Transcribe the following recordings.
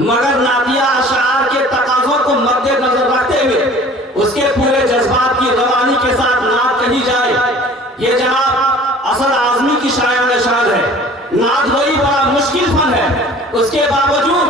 मगर नातिया अशार के तकाज़ों को मद्देनजर रखते हुए उसके पूरे जज्बात की रवानी के साथ नात कही जाए, ये जनाब असद आज़मी की शायान शान है। नात वही बड़ा मुश्किल फन है, उसके बावजूद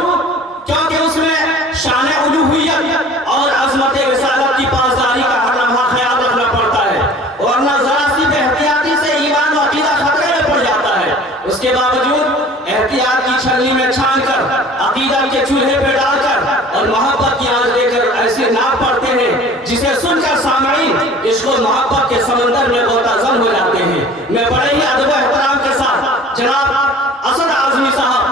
क्योंकि उसमें शान उलूहियत और अज़मत रिसालत की पासदारी का हर लम्हा ख्याल रखना पड़ता है, वरना जरा सी बेहतियाती से ईमान व अक़ीदा खतरे में पड़ जाता है। उसके बावजूद एहतियात की छलनी में छान कर, अक़ीदा के चूल्हे पे डालकर और मोहब्बत की आंच देकर ऐसे नात पढ़ते हैं जिसे सुनकर सामईन इश्क़ और मोहब्बत के समंदर में गोताज़म हो जाते हैं। मैं बड़े ही अदब व एहतराम के साथ जनाब असद आज़मी साहब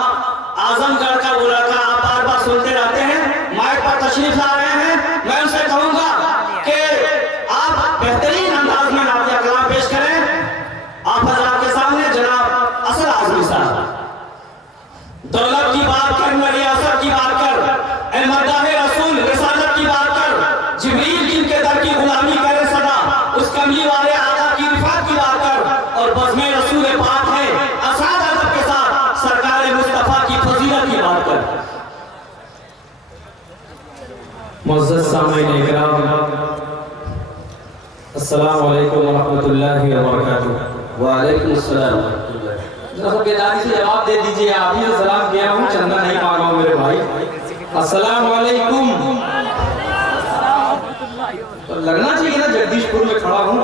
आजमगढ़ का वो लड़का आप बार बार सुनते रहते हैं, माइक पर तशरीफ ला रहे हैं, मैं उनसे कहूंगा कि आप बेहतरीन अंदाज में नातिया कलाम पेश करें। आप हज़रात के सामने जनाब असद आज़मी साहब। दौलत की बात कर, रियासत की बात कर, मद्दाहे रसूल रिसालत की बात कर, जिब्रील जिनके दर की गुलामी करे सदा, उस कमली वाले आका की रिफात की बात कर, और बज़्म रसूल पाक है असाद अदब के साथ सरकार मुस्तफा की फजीलत की बात कर। मुअज़्ज़ज़ सामईन इकराम, अस्सलामु अलैकुम व रहमतुल्लाहि व बरकातुहू। वालेकुम अस्सलाम। जरा बेदारी से जवाब दे दीजिए, आप ही सलाम किया हूँ, चंदा नहीं मांगा हूँ मेरे भाई। अस्सलामु अलैकुम। तो लगना चाहिए ना जगदीशपुर में खड़ा हूँ,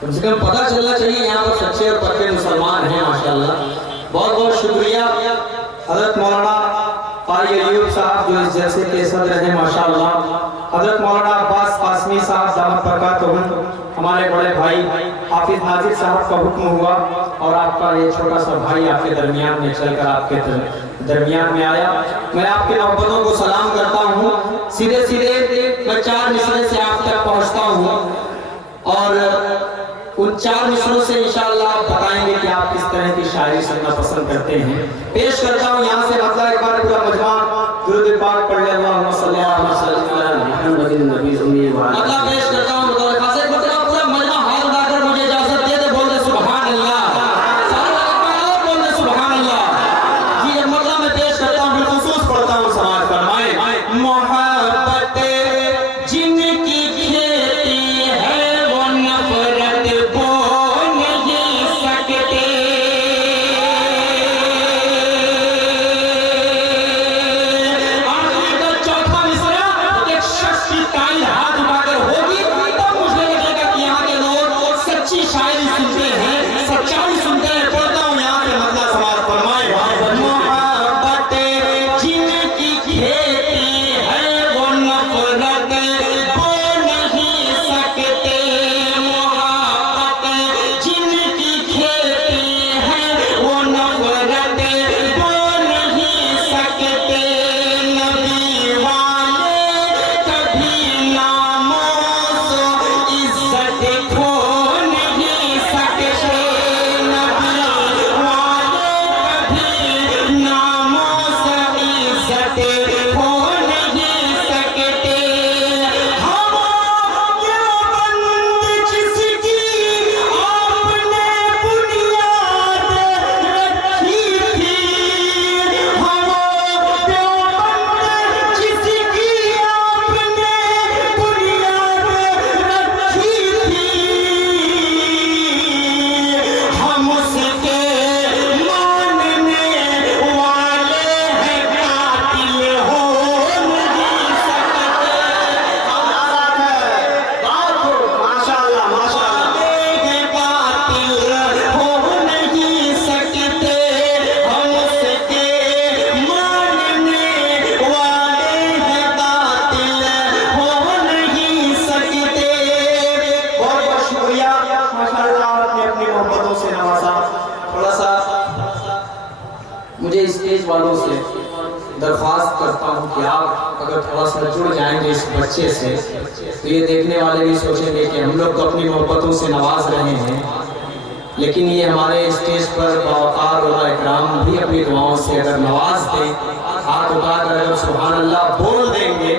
कम से कम पता चलना चाहिए यहाँ पर सच्चे और पक्के मुसलमान हैं माशाल्लाह। बहुत बहुत शुक्रिया हजरत मौलाना कारी अयूब साहब जो इस जलसे के सदर हैं माशाल्लाह। हजरत मौलाना अब्बास कासमी साहब दामत बरकातुहुम, हमारे बड़े भाई हाफिज नाजिर साहब का हुक्म हुआ और आपका ये छोटा सा भाई आपके दरमियान में चलकर आपके दरमियान में आया। मैं आपके मोहब्बतों को सलाम करता हूँ। सीधे सीधे मैं 4 मिसरे से आप तक पहुँचता हूँ और उन 4 मिसरों से इंशाअल्लाह आप बताएंगे कि आप किस तरह की शायरी सुनना पसंद करते हैं। पेश करता हूँ यहाँ से मतलब एक बार पूरा मजमा दुरूद पाक पढ़ ले, अल्लाहुम्मा सल्ली अला मुहम्मदिन नबी उम्मी व अला। मतलब पेश करता हूँ पूरा मजमा हाथ उठाकर मुझे इजाजत दे दे, बोल दे सुभान अल्लाह। सारा बोल दे सुभान अल्लाह। जी जब मतलब मैं पेश करता हूँ बिलखुसूस पढ़ता हूँ, समाज फरमाए मोहब्बत जिनकी खेती है वो नफरत बो नहीं सकते। आखिरी का चौथा मिसरा एक शख्स की ताली हाथ उठाकर होगी तब मुझे लगेगा कि यहाँ के लोग सच्ची शायरी सुनते हैं, सच्चाई सुनते हैं। पढ़ता हूँ यहाँ पे मतलब समाज फरमाए मोहब्बत जिनकी खेती है वो नफरत बो नहीं सकते। मोहब्बत जिनकी खेती है वो नफरत बो नहीं सकते। नबी वाले कभी नामों इज्जत खो नहीं सकते। नबी वाले कभी नामों से इज्जत खो नहीं सकते। हम देवबंद जिसकी आपने बुनियाद रखी थी, हम देवबंद जिसकी आपने बुनियाद रखी थी, हम उसके मानने वाले हैं, कातिल हो नहीं सकते। माशाअल्लाह माशाअल्लाह। कातिल हो नहीं सकते, हम उसके मानने वाले हैं, कातिल हो नहीं सकते। बहुत बहुत शुक्रिया माशाअल्लाह, आपने अपनी मोहब्बतों से नवाजा। थोड़ा सा मुझे स्टेज वालों से दरख्वास्त करता हूँ कि आप अगर थोड़ा सा जुड़ जाएंगे इस बच्चे से तो ये देखने वाले भी सोचेंगे कि हम लोग तो अपनी मोहब्बतों से नवाज रहे हैं, लेकिन ये हमारे स्टेज पर बावकार और इकराम भी अपनी दुआओं से अगर नवाज दे, हाथ उठाकर अगर सुभान अल्लाह बोल देंगे,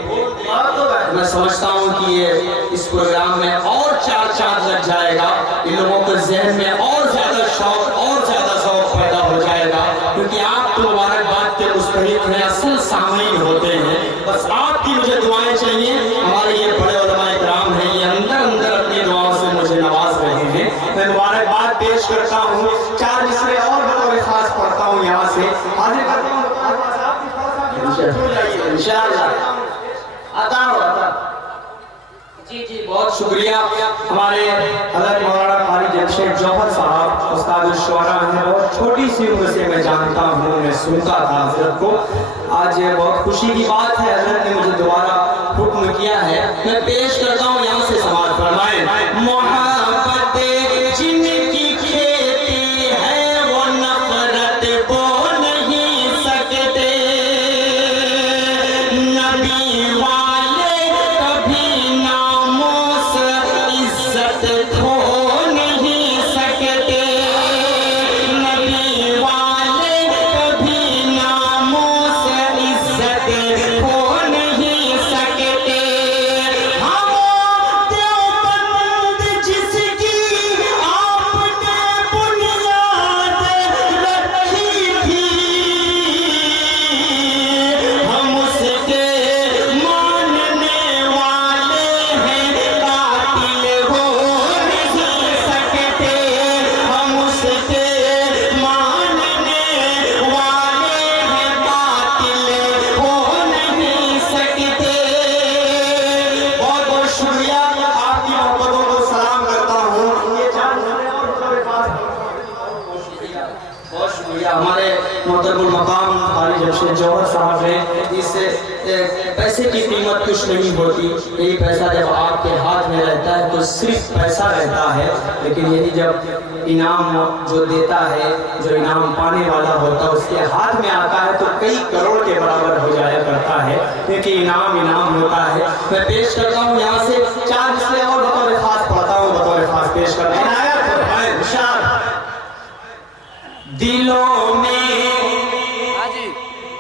मैं समझता हूँ कि ये इस प्रोग्राम में और 4 चांद लग जाएगा। इन लोगों के जहन में और ज्यादा शौक और ज्यादा शौक पैदा हो जाएगा। जाएगा, क्योंकि आप तो मुबारकबाद के मुस्तहिक हैं, असल सामीन होते हैं। बस आपकी मुझे दुआएं चाहिए। हमारे ये बड़े उलमा इकराम हैं, ये अंदर अंदर अपनी दुआओं से मुझे नवाज रहे हैं। मैं मुबारकबाद पेश करता हूँ। 4 मिसरे और बतौर खास पढ़ता हूँ यहाँ से, हाजिर करता हूँ इंशाअल्लाह। आता जी बहुत शुक्रिया। हमारे हज़रत मौलाना कारी जमशेद जौहर साहब उस्ताद शुअरा हैं। बहुत छोटी सी उम्र से मैं जानता हूँ, मैं सुनता था हजरत को। आज बहुत खुशी की बात है, हजरत ने मुझे दोबारा हुक्म किया है। मैं पेश करता हूँ यहाँ से, समाज फरमाएं। मोहब्बत जिनकी खेती है वो नफरत बो नहीं सकते, नबी वाले कभी नामोस इज्जत खो नहीं सकते, नबी वाले कभी नामोस इज्जत खो नहीं सकते। हम देवबंद जिसकी आपने बुनियाद रखी थी, हम उसके मानने वाले हैं, कातिल हो नहीं सकते, हम उसके मानने वाले हैं, कातिल हो नहीं सकते। बहुत बहुत शुक्रिया, आपकी मोहब्बतों को सलाम करता हूँ। ये बहुत शुक्रिया हमारे मोहतरमुल मकाम कारी जमशेद जौहर साहब ने। इससे पैसे की कीमत कुछ नहीं होती, यही पैसा जब आपके हाथ में रहता है तो सिर्फ पैसा रहता है, लेकिन यही जब इनाम जो देता है, जो इनाम पाने वाला होता है, उसके हाथ में आता है तो कई करोड़ के बराबर हो जाया करता है, क्योंकि इनाम इनाम होता है। मैं पेश करता हूँ यहाँ से 4 मिसरे और बतौर खास पढ़ता हूँ, बतौर खास पेश करता हूँ। दिलों में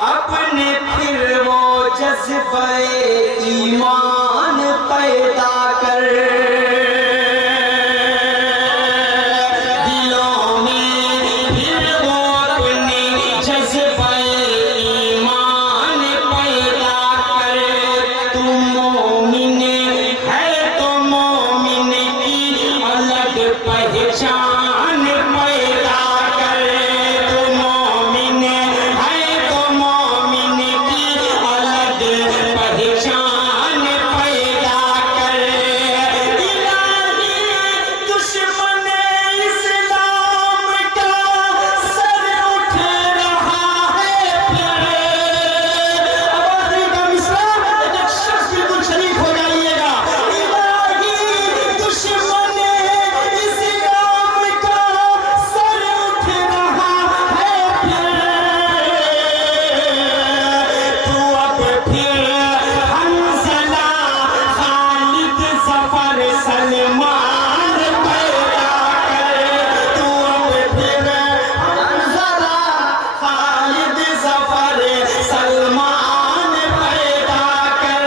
अपने फिर वो जज्बे ईमान पैदा कर, दिलों में फिर वो अपने जज्बे ईमान पैदा कर। तू मोमिन है तो मोमिन की अलग पहचान पैदा कर, तू मोमिन है तो मोमिन की अलग पहचान पैदा कर। इलाही दुश्मन इस्लाम का सर उठ रहा है फिर। आवाज़ का मिसरा, एक शख्स बिल्कुल शरीक हो जाइएगा। इलाही दुश्मन इस्लाम का सर उठ रहा है फिर। तू अब फिर हंसला खालिद जफर सलमान पैदा कर, तू अब फिर हंसला खालिद जफर सलमान पैदा कर,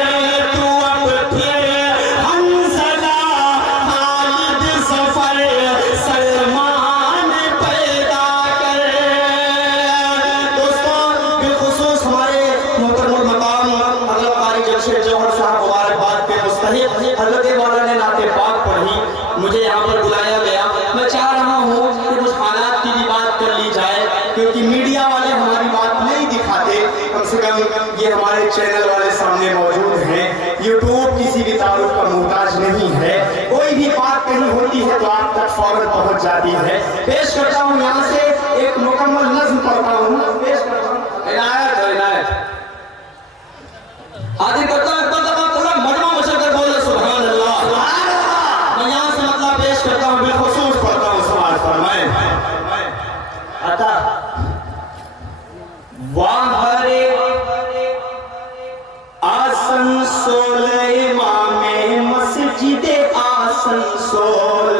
तू अब फिर हंसला खालिद जफर सलमान पैदा कर। दोस्तों, बिलखुसूस हमारे मोहतरमुल मकाम हज़रत कारी जमशेद जौहर साहब मुबारकबाद के मुस्तहिक हज़रत मौलाना ने नाते पाक पढ़ी, मुझे यहाँ पर बुलाया गया। मैं चाह रहा हूँ कि कुछ हालात की भी बात कर ली जाए, क्योंकि मीडिया वाले हमारी बात नहीं दिखाते, कम से कम ये हमारे चैनल वाले सामने मौजूद हैं। यूट्यूब किसी भी तारुफ का मुहताज नहीं है, कोई भी बात कहीं होती है तो आप तक फौरन पहुँच जाती है। पेश करता हूँ यहाँ से एक मुकम्मल नज़्म पढ़ता हूँ, पेश करता हूँ। इनायत हो, इनायत हाजिर करता हूँ। एक दफा पूरा मजमा मचल कर बोले सुभान अल्लाह। मैं यहाँ से मतलब पेश करता हूँ, बिलखुसूस पढ़ता हूँ, समाज फरमाएं। आता वाहरे आसनसोल इमामे मस्जिद आसनसोल।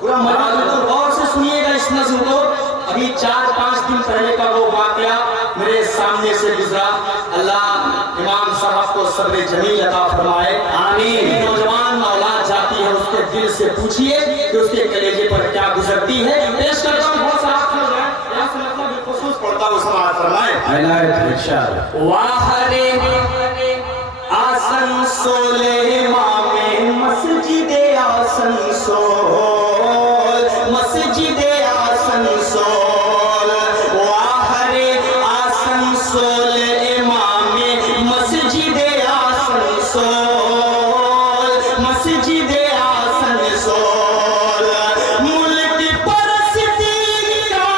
पूरा मजमा गौर से सुनिएगा इस नज़्म को। अभी 4-5 दिन पहले का वो वाकया मेरे सामने से गुजरा। अल्लाह इमाम साहब को सब्र जमील अता फरमाए, आमीन। नौजवान औलाद जाती है, उसके दिल से पूछिए कि उसके कलेजे पर क्या गुजरती है। पेश करता हूँ, बहुत सारा हूँ, समाज फरमाए। वाहरे आसनसोल इमामे मस्जिद आसनसोल, मस्जिद आसनसोल, वाहरे आसनसोल इमामे मस्जिद आसनसोल, मस्जिद आसनसोल, मुल्क परस्ती का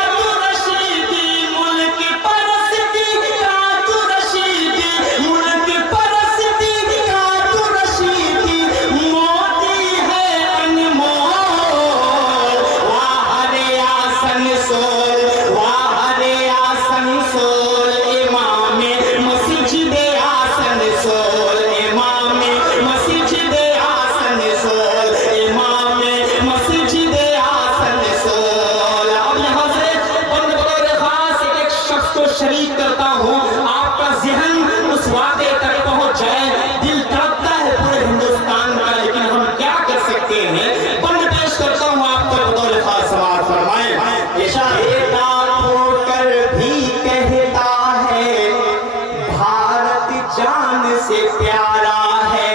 रशीदी, मुल्क परस्ती का रशीदी, मुल्क परस्ती का रशीदी, मोती है अनमोल, वाहरे आसनसोल, वाहरे आसनसोल इमामे मस्जिद आसनसोल, इमामे मस्जिद आसनसोल, इमामे मस्जिद आसनसोल। अब यहाँ से बंद बगैर खास एक शख्स को शरीक करता हूँ, आपका ज़हन उस वाक़े तक पहुँच जाए। दिल तड़पता है पूरे हिंदुस्तान का, लेकिन हम क्या कर सकते हैं। बंद पेश करता हूँ आपको बतौर खास, समाज फरमाए। ये शायदा होकर भी कहता है भारत जान से प्यारा है,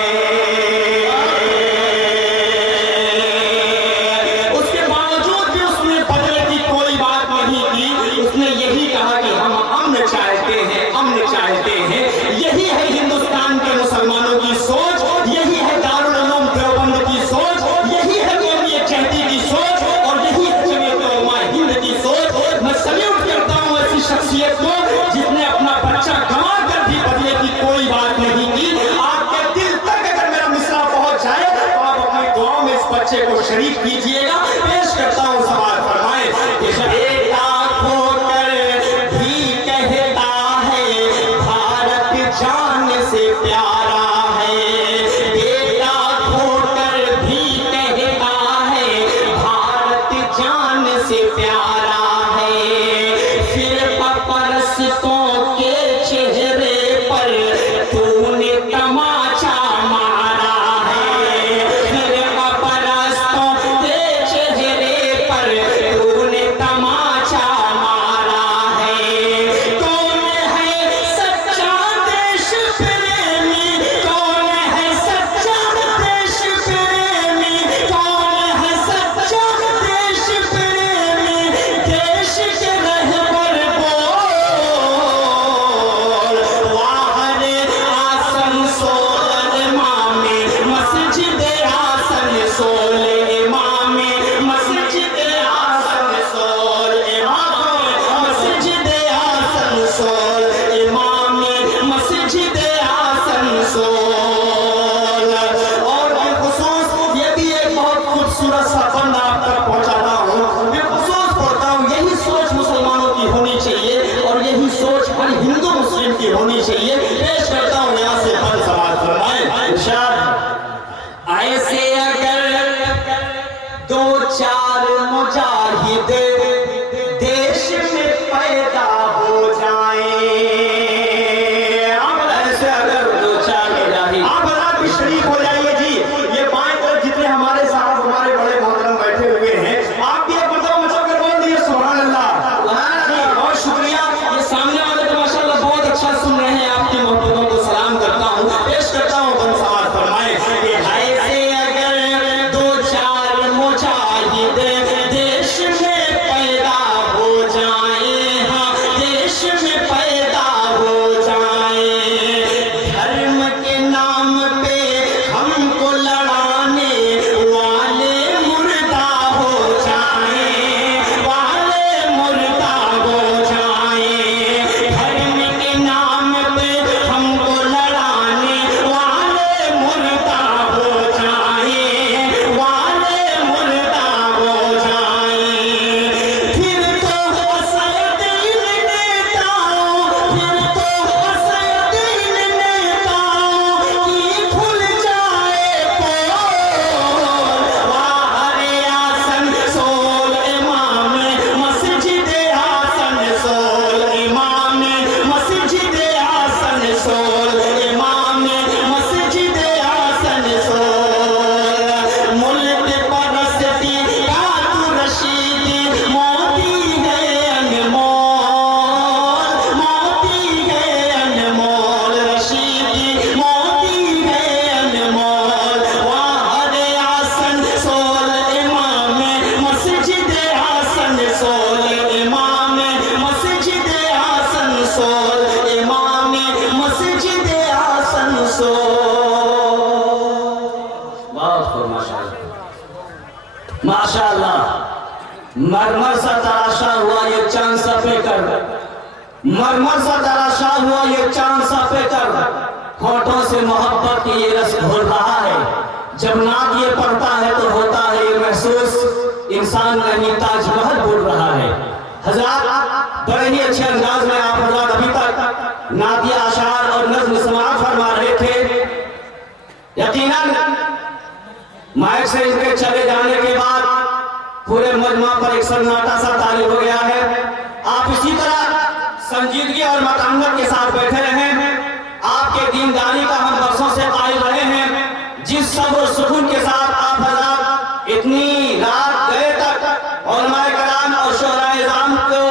उसके बावजूद भी उसने बदले की कोई बात नहीं की। उसने यही कहा कि हम अमन चाहते हैं, अमन चाहते हैं। यही है हिंदुस्तान के मुसलमानों की सोच, यही है दारुल उलूम देवबंद की सोच, यही है कौमियत चहती की सोच, और यही है जमीयत उलमा हिंद की सोच। मैं सल्यूट करता हूँ ऐसी शख्सियत को जिसने अपना बच्चा गंवा कर भी बदले की कोई बात नहीं की। आपके दिल तक अगर मेरा मिसरा पहुंच जाए तो आप अपनी दुआओं में इस बच्चे को शरीक कीजिएगा। पेश करता हूँ, समाज फरमाए। बेटा होकर भी कहता है भारत जान से प्यारा है, बेटा होकर भी कहता है भारत जान से प्यारा है। फिर परस्तों के चेहरे पर तूने तमाचा मारा है, फिर परस्तों के चेहरे पर तूने तमाचा मारा है। कौन है सच्चा देश प्रेमी, कौन है सच्चा देश प्रेमी, कौन है सच्चा देश प्रेमी, देश के रहबर बोल, वाहरे आसनसोल इमामे मस्जिद आसनसोल, इमामे मस्जिद आसनसोल, इमामे मस्जिद आसनसोल, इमामे मस्जिद आसनसोल। और बिलखुसूस ये भी एक बहुत खूबसूरत सा बंद आप तक पहुंचाता हूँ, बिलखुसूस पढ़ता हूँ। यही सोच मुसलमानों की होनी चाहिए और यही सोच हर हिंदू मुस्लिम की होनी चाहिए। पेश करता हूँ यहाँ से बंद, समाज फरमाए। इरशाद, ऐसे अगर दो चार मुजाहिद देश में पैदा हो जाएं, ऐसे अगर दो चार मुजाहिद, आप हजरात भी शरीक हो जाइए जी। ये बाएं तरफ जितने हमारे साहब, हमारे बड़े मोहतरम बैठे हुए हैं, आप भी एक मरतबा मचा कर बोल दिए सुभान अल्लाह। जी बहुत शुक्रिया। ये सामने वाले तो माशाल्लाह बहुत अच्छा सुन रहे हैं, आपकी मोहब्बतों को सलाम करता हूँ। पेश करता हूँ बंद, समाज फरमाए कि ऐसे अगर माशाअल्लाह, मरमर सा तराशा हुआ ये चांद सफे कर, मरमर सा तराशा हुआ ये चांद सफे कर, होठों से मोहब्बत की ये रस घोल रहा है। जब नात ये पढ़ता है तो होता है ये महसूस, इंसान नहीं ताजमहल बोल रहा है। हज़रात, बड़े ही अच्छे अंदाज में आप हज़रात अभी तक नातिया अशार और नज़्म समाअत फरमा रहे थे। यकीनन माइक से इनके चले जाने के बाद पूरे मजमा पर एक सन्नाटा सा तारी हो गया है। आप इसी तरह संजीदगी और मतानत के साथ बैठे रहें। आपके दीनदारी का हम बरसों से कायल रहे हैं। जिस सब्र और सुकून के साथ आप हज़रात इतनी रात गए तक उलमाए कराम और शोहराए इज़ाम को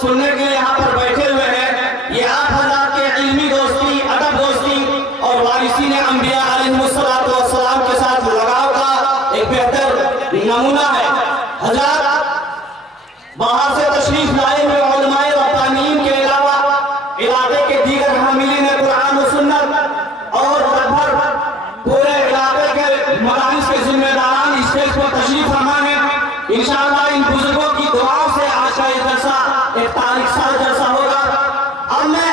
सुनने के लिए यहाँ पर बैठे हुए हैं, ये आप हज़रात के इल्मी दोस्ती, अदब दोस्ती और वारिसीन अंबिया अलैहिमुस्सलातु वस्सलाम के साथ लगाव का एक बेहतर नमूना है। हज़रात, बाहर से तशरीफ लाए हुए उलमाए रब्बानीन के अलावा इलाके के दीगर हामिलीन कुरान और सुन्नत और लगभग पूरे इलाके के मदारिस के जिम्मेदारान स्टेज पर तशरीफ फरमा है। इंशाअल्लाह इन बुजुर्गों की दुआओं से आज का ये जलसा एक तारीख साल